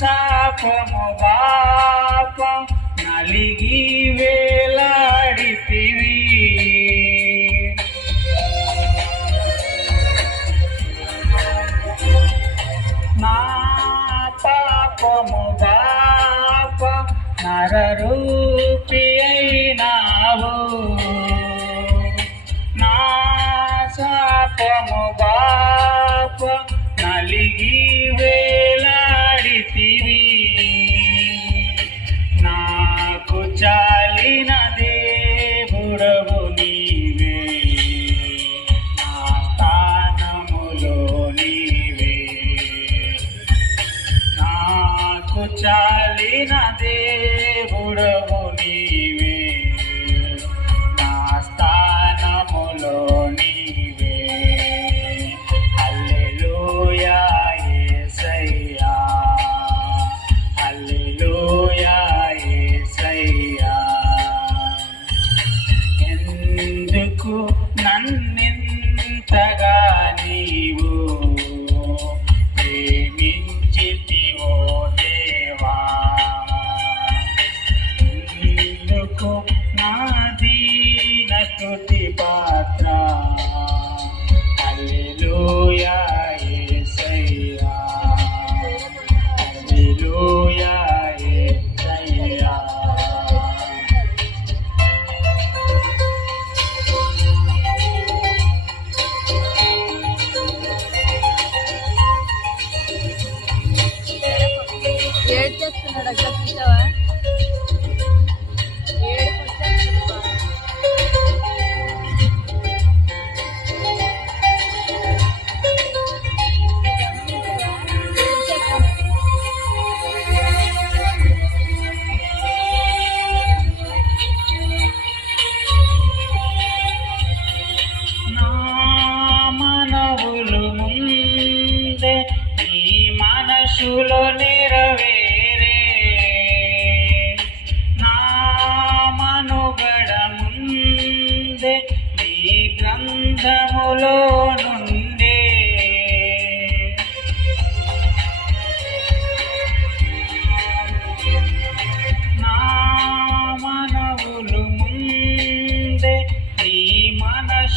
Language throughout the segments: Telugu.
శాపము బాప నలిగి వేలాడితివి. నా పాపము బాప నరరూ నన్నెంతగా నీవు ప్రేమించితివో దేవా. ఎందుకు నాదీన స్తుతి పాత్ర? అల్లెలూయా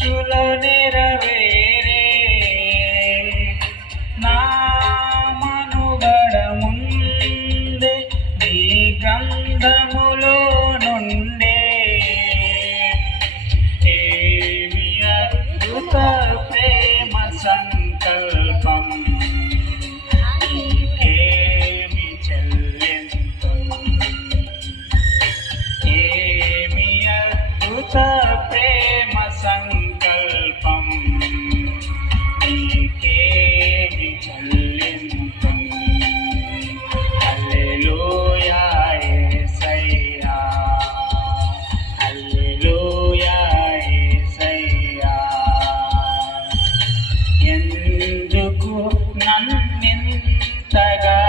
除了你。 นั้นเน้นแต่กา